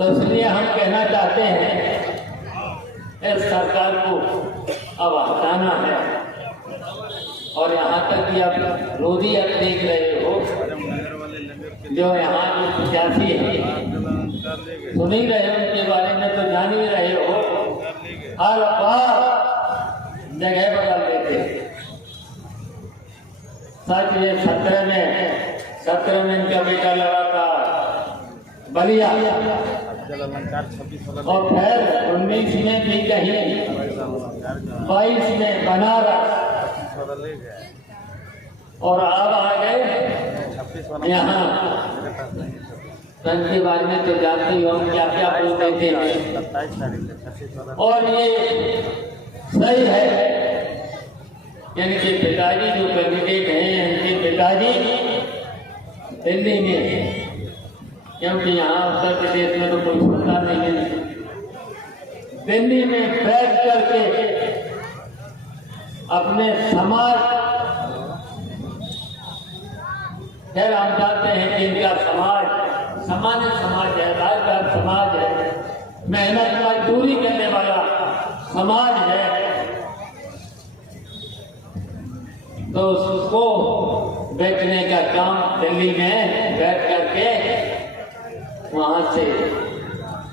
तो इसलिए हम कहना चाहते हैं इस सरकार को अब हटाना है। और यहाँ तक कि आप रोजी आप देख रहे हो, जो यहाँ के प्रत्याशी हैं सुन ही रहे हो, उनके बारे में तो जान ही रहे हो, हर बार जगह बदल देते हैं। सच ये 17 में इनका बेटा लड़ा था बलिया, और फिर 19 में भी कहीं, 22 में बनारस, और अब आ गए यहाँ। के बारे में तो जानते ही हो क्या क्या बोलते थे। और ये सही है, यानी कि पिताजी जो कैंडिडेट हैं, इनके पिताजी दिल्ली में, क्योंकि यहाँ उत्तर प्रदेश में तो कोई सुनता नहीं है, दिल्ली में बैठ करके अपने समाज, खैर हम जानते हैं कि इनका समाज सामान्य समाज है, राजदार समाज है, मेहनत मजदूरी करने वाला समाज है, तो उसको बेचने का काम दिल्ली में बैठ करके वहां से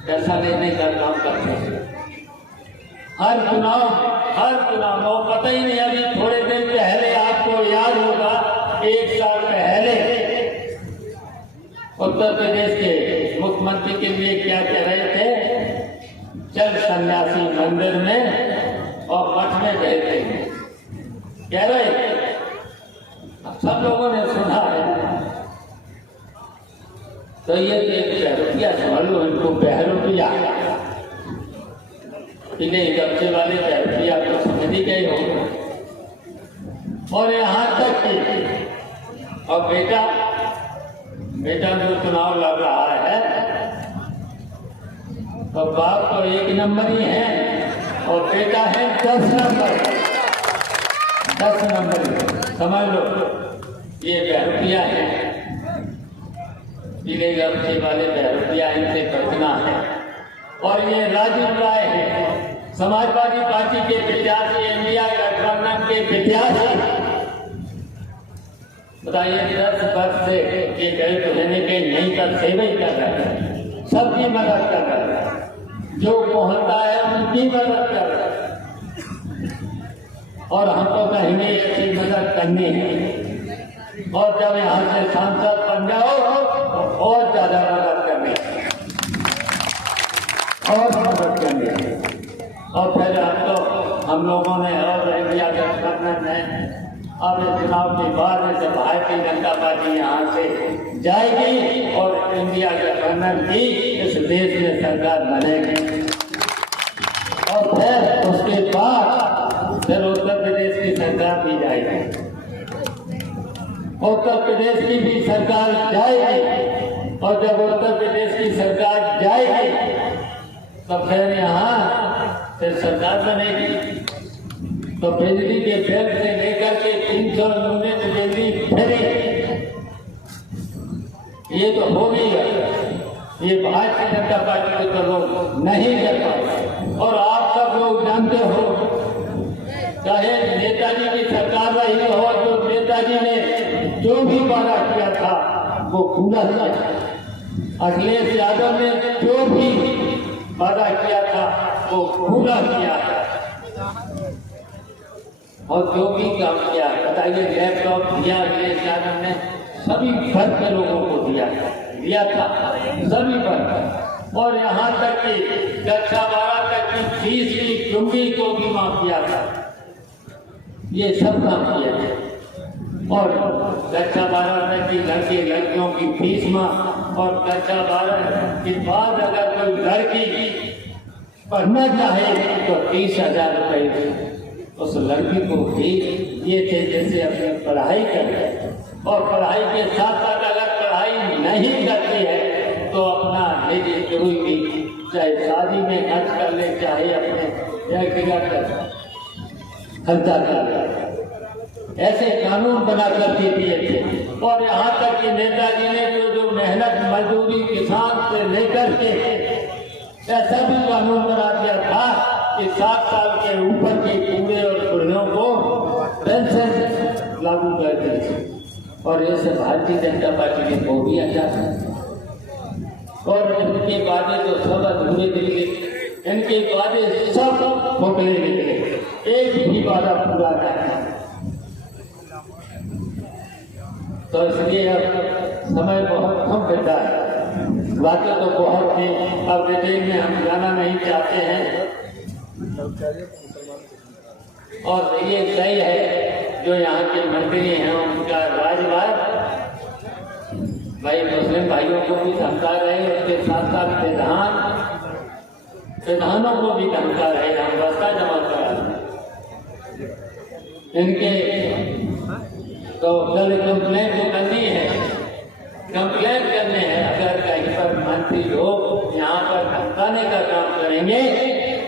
पैसा लेने का काम करते हैं। हर चुनाव वो पता ही नहीं, अभी थोड़े दिन पहले आपको याद होगा, 1 साल पहले उत्तर प्रदेश के मुख्यमंत्री के लिए क्या कह रहे थे, चल सन्यासी मंदिर में और मठ में रहते हैं, कह रहे थे। सब लोगों ने सुना है। तो ये रुपया समझ लो, इनको 1 रुपया नहीं, गपचे वाले रुपया तो समझ ही गए हो। और यहाँ तक कि और बेटा जो चुनाव लड़ रहा है, तो बाप तो 1 नंबर ही है और बेटा है 10 नंबर। समझ लो, ये 1 रुपया है, पीले गपचे वाले 1 रुपया, इनसे बचना है। और ये राजीव राय है, समाजवादी पार्टी के प्रत्याशी, इंडिया गठबंधन के प्रत्याशी। बताइए, 10 वर्ष से ये दलित लेने के नहीं कर सेवा ही कर रहे हैं, सबकी मदद कर रहे हैं, जो पहुंचता है उनकी मदद कर रहे हैं। और हमको कहेंगे ऐसी मदद करनी है, और जब यहाँ से सांसद बन जाओ और ज्यादा मदद करनी, और मदद करनी। और फिर हम लोगों ने और इंडिया गठबंधन ने अब इस चुनाव के बाद से भारतीय जनता पार्टी यहाँ से जाएगी और इंडिया गठबंधन की इस देश में सरकार बनेगी। और फिर उसके बाद फिर उत्तर प्रदेश की सरकार भी जाएगी, उत्तर प्रदेश की भी सरकार जाएगी। और जब उत्तर प्रदेश की सरकार जाएगी तो फिर यहाँ फिर सरकार बनेगी। तो बिजली के बिल से लेकर के 300 यूनिट बिजली फ्री, ये तो हो गई है। ये भारतीय जनता पार्टी के तो लोग नहीं कर पाए। और आप सब लोग जानते हो, चाहे नेताजी की सरकार रही हो, तो नेताजी ने जो भी वादा किया था वो पूरा किया। अखिलेश यादव ने जो भी वादा किया था वो पूरा किया और जो भी काम किया। बताइए, लैपटॉप दिया अखिलेश यादव ने, सभी वर्ग के लोगों को दिया था, सभी वर्ग। और यहाँ तक कि कक्षा 12 तक की फीस की चुंगी को भी माफ किया था। ये सब काम किया था। और कक्षा 12 तक की लड़के लड़कियों की फीस माफ, और कक्षा 12 के बाद अगर कोई लड़की पढ़ना चाहे तो 30,000 रुपये उस लड़की को भी ये थे, जैसे अपनी पढ़ाई करे। और पढ़ाई के साथ साथ अगर पढ़ाई नहीं करती है तो अपना निजी कोई भी, चाहे शादी में खर्च कर ले, चाहे अपने व्यक्तिगत खर्चा कर ले, ऐसे कानून बना करके दिए थे। और यहाँ तक कि नेताजी ने जो मेहनत मजदूरी किसान से लेकर के ऐसा भी कानून बना दिया था कि 7 साल के ऊपर के बूढ़े और बुढ़ियों को पेंशन लागू कर दी और ऐसे भारतीय जनता पार्टी ने वो भी अच्छा था। और इनके वादे तो सब अधूरे निकले, इनके वादे सब खोखले निकले, एक भी वादा पूरा नहीं। तो इसलिए अब समय बहुत कम बचा है, बातें तो बहुत थी। अब डिटेल में हम जाना नहीं चाहते हैं। और ये सही है जो यहाँ के मंत्री हैं उनका राजवाद भाई मुस्लिम भाइयों को भी धमका रहे, उसके साथ साथ विधानों को भी धमका रहे। हम बस्ता जमा करा इनके तो कल कंप्लेंट करनी है, कंप्लेंट करने हैं। अगर कहीं पर मंत्री लोग यहाँ पर धमकाने का काम करेंगे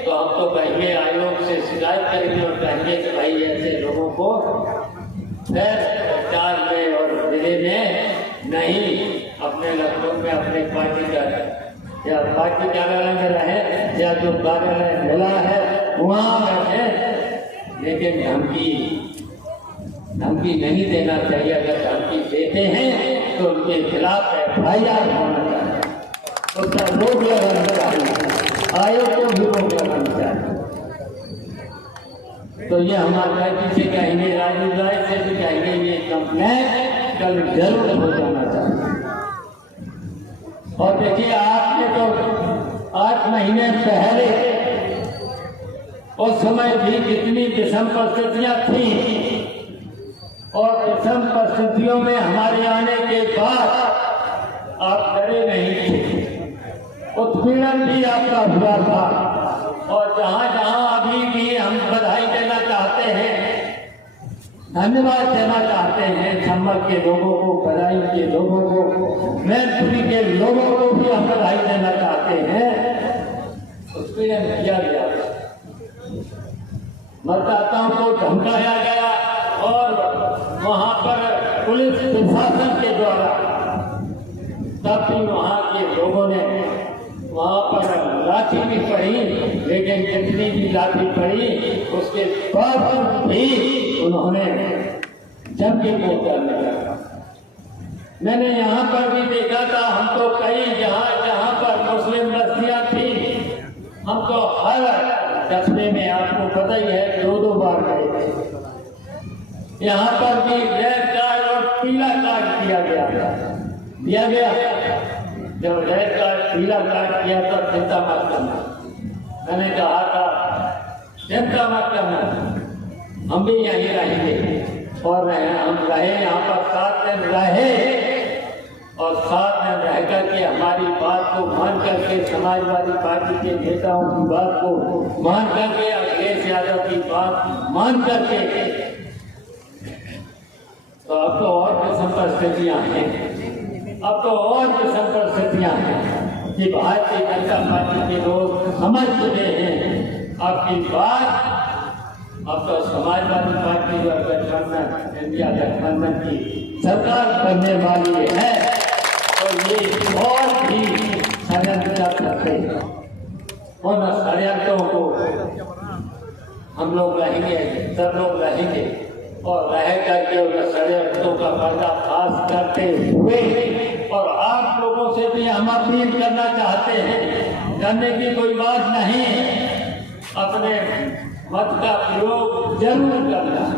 तो हम तो कहेंगे आयोग से शिकायत करेंगे और कहेंगे कि भाई ऐसे लोगों को सरकार में और जिले में नहीं, अपने लखनऊ में अपने पार्टी का या पार्टी कार्यालय में रहे या जो कार्यालय मिला है वहाँ रहे, लेकिन धमकी नहीं देना चाहिए। अगर धमकी देते हैं तो उनके खिलाफ FIR होना चाहिए, उसका रोक लगाना चाहिए, आयोग को भी रोक लगाना चाहिए। तो ये हमारे पार्टी से कहेंगे, राजीव राय से भी कहेंगे, ये कंप्लेंट कल जरूर हो जाना चाहिए। और देखिए आपने तो 8 महीने पहले उस समय भी कितनी विषम परिस्थितियां थी और विषम परिस्थितियों में हमारे आने के बाद आप डरे नहीं थे, उत्पीड़न भी आपका हुआ था। और जहां जहां अभी भी हम बधाई देना चाहते हैं, धन्यवाद देना चाहते हैं संभल के लोगों को, बधाई के लोगों को, मैनपुरी के लोगों को भी हम बधाई देना चाहते हैं। उत्पीड़न किया गया, मतदाताओं को धमकाया गया और वहां पर पुलिस प्रशासन के द्वारा तब भी वहां के लोगों ने वहां पर लाठी भी पड़ी, लेकिन जितनी भी लाठी पड़ी उसके बावजूद भी उन्होंने जम के वोट डालने लगा। मैंने यहाँ पर भी देखा था, हम तो कई जहाँ पर मुस्लिम बस्तियां थी, हम तो हर कस्बे में आपको पता ही है 2-2 बार गए थे। यहाँ पर भी रेड कार्ड और पीला कार्ड दिया गया। जब रेड कार्ड पीला कार्ड किया तो चिंता मत करना, मैंने कहा था चिंता मत करना, हम भी यहीं रहेंगे और हम रहे यहाँ पर 7 दिन रहे और 7 दिन रह करके हमारी बात को मान करके, समाजवादी पार्टी के नेताओं की बात को मान करके, अखिलेश यादव की बात मान करके, तो अब तो और किस्म परिस्थितियाँ हैं, अब तो और किस्म परिस्थितियाँ हैं कि भारतीय जनता पार्टी के लोग समझ चुके हैं आपकी बात। अब तो समाजवादी पार्टी और गठबंधन, इंडिया गठबंधन की सरकार बनने वाली है, तो ये और भी षड्यंत्र कर सकते हैं। उन षड्यंत्रों को हम लोग रहेंगे, सब लोग रहेंगे और रह करके उन षड्यंत्रों का पर्दाफाश करते हुए, और आप लोगों से भी हम अपील करना चाहते हैं, करने की कोई बात नहीं, अपने मत का प्रयोग जरूर करना है,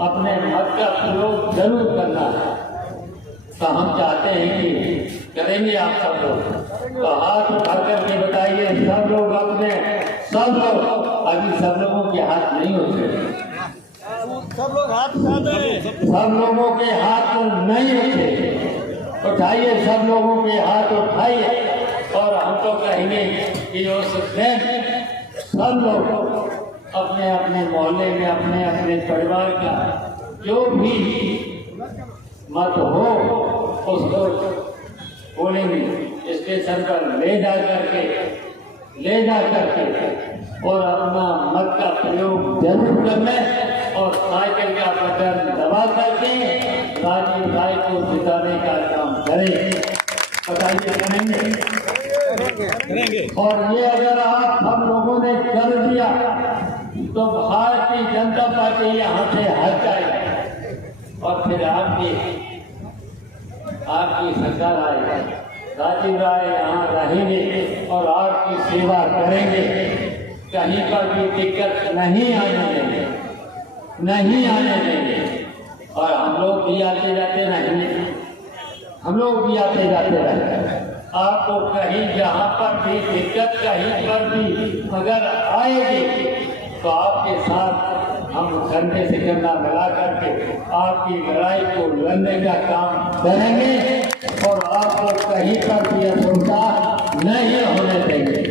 अपने मत का प्रयोग जरूर करना है। तो हम चाहते हैं कि करेंगे आप सब लोग, तो हाथ उठा करके बताइए सब लोग, अपने सब लोग, अभी सब लोगों के हाथ नहीं होते, सब लोग हाथ उठाते हैं, सब लोगों के हाथ नहीं होते, उठाइए, सब लोगों के हाथ उठाइए। और हम तो कहेंगे कि उस दिन सब लोग अपने अपने मोहल्ले में, अपने अपने परिवार का जो भी मत हो उसको बोलेंगे, स्टेशन पर ले जा करके और अपना मत का प्रयोग जरूर करना और साइकिल का बटन दबा करके राजीव राय को जिताने का काम करें। बताइए करेंगे? करेंगे। और ये अगर आप हम लोगों ने कर दिया तो भारतीय जनता पार्टी यहाँ से हट जाएगी और फिर आपकी सरकार आएगी। राजीव राय यहाँ रहेंगे और आपकी सेवा करेंगे। कहीं पर भी दिक्कत नहीं आने देंगे, नहीं आने देंगे। और हम लोग भी आते जाते रहेंगे, हम लोग भी आते जाते रहेंगे। आपको कहीं जहाँ पर भी दिक्कत कहीं पर भी अगर आएगी तो आपके साथ हम कंधे से कंधा मिला करके आपकी लड़ाई को लड़ने का काम करेंगे और आपको कहीं पर भी असुविधा नहीं होने देंगे।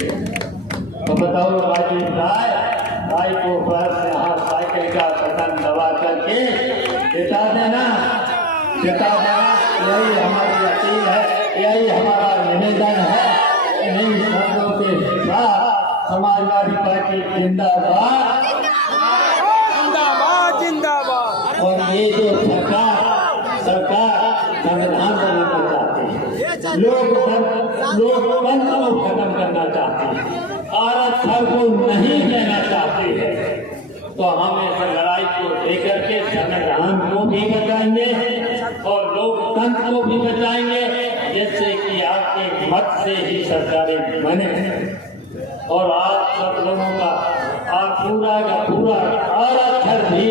तो बताओ राजीव राय को बस यहाँ साइकिल का बटन दबा करके जिता देना। यही हमारी अपील है, यही हमारा निवेदन है। इन्हीं शब्दों के साथ समाजवादी पार्टी जिंदाबाद जिंदाबाद। और ये जो सरकार संविधान बनाना चाहती है, लोकतंत्र को खत्म करना चाहती है, आरक्षण को नहीं देना चाहती है, तो हम इस लड़ाई को लेकर के संविधान को भी बचाएंगे और लोकतंत्र को भी बचाएंगे, जिससे कि आपके मत से ही सरकारें बने। और आप सब लोगों का पूरा का पूरा आरक्षण भी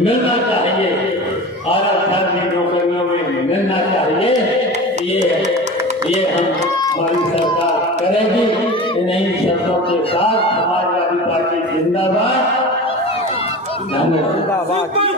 मिलना चाहिए, आरक्षण भी नौकरियों में मिलना चाहिए। ये हम हमारी सरकार करेगी। इन्हीं शब्दों के साथ समाजवादी पार्टी जिंदाबाद। धन्यवाद।